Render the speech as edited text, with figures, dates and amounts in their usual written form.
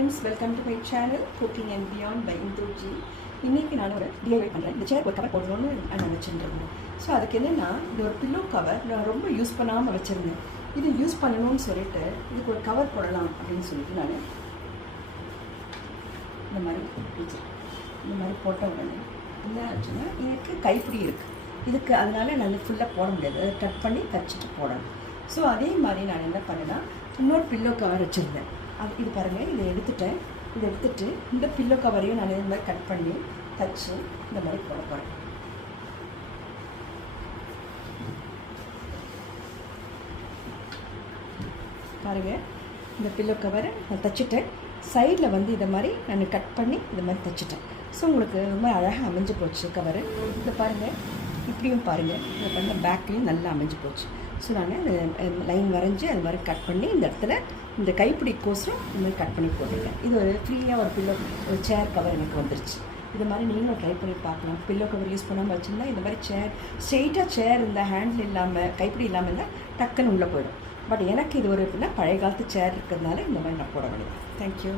Friends, welcome to my channel Cooking and Beyond by Indoji. இன்றைக்கி நான் ஒரு டிஐவை பண்ணுறேன். இந்த சேர் ஒரு கவர் போடணும்னு நான் வச்சுருந்தேன். ஸோ அதுக்கு என்னென்னா, இது ஒரு பில்லோ கவர் நான் ரொம்ப யூஸ் பண்ணாமல் வச்சுருந்தேன். இது யூஸ் பண்ணணும்னு சொல்லிட்டு இதுக்கு ஒரு கவர் போடலாம் அப்படின்னு சொல்லிட்டு நான் இந்த மாதிரி போட்ட உடனே என்ன ஆச்சுன்னா, எனக்கு கைப்பிடி இருக்குது இதுக்கு, அதனால நான் ஃபுல்லாக போட முடியாது, அதை கட் பண்ணி தச்சுட்டு போடணும். ஸோ அதே மாதிரி நான் என்ன பண்ணேன்னா, இன்னொரு பில்லோ கவர் வச்சுருந்தேன். இது பாருங்கள், இதை எடுத்துட்டு இந்த பில்லோ கவரையும் நான் இது மாதிரி கட் பண்ணி தச்சு இந்த மாதிரி போட போகிறேன். பாருங்கள், இந்த பில்லோ கவரை நான் தச்சுட்டேன். சைடில் இதை மாதிரி நான் கட் பண்ணி இதை மாதிரி தச்சுட்டேன். ஸோ உங்களுக்கு ரொம்ப அழகாக அமைஞ்சு போச்சு கவரு. இதை பாருங்கள், இப்படியும் பாருங்கள், இதை பாருங்கள், பேக்லேயும் நல்லா அமைஞ்சு போச்சு. ஸோ நான் லைன் வரைஞ்சி அது மாதிரி கட் பண்ணி இந்த இடத்துல இந்த கைப்பிடிக்கோசரம் இந்த மாதிரி கட் பண்ணி போட்டிருக்கேன். இது ஒரு ஃப்ரீயாக ஒரு சேர் கவர் எனக்கு வந்துருச்சு. இது மாதிரி நீங்களும் ட்ரை பண்ணி பார்க்கலாம். பில்லோ கவர் யூஸ் பண்ணாமல் வச்சுருந்தா இந்த மாதிரி ஸ்ட்ரெயிட்டாக சேர் இந்த ஹேண்டில் இல்லாமல் கைப்பிடி இல்லாமல் இருந்தால் டக்குன்னு உள்ளே போயிடும். பட் எனக்கு இது ஒரு எப்படின்னா பழைய காலத்து சேர் இருக்கிறதுனால இந்த மாதிரி நான் போட முடியும். தேங்க்யூ.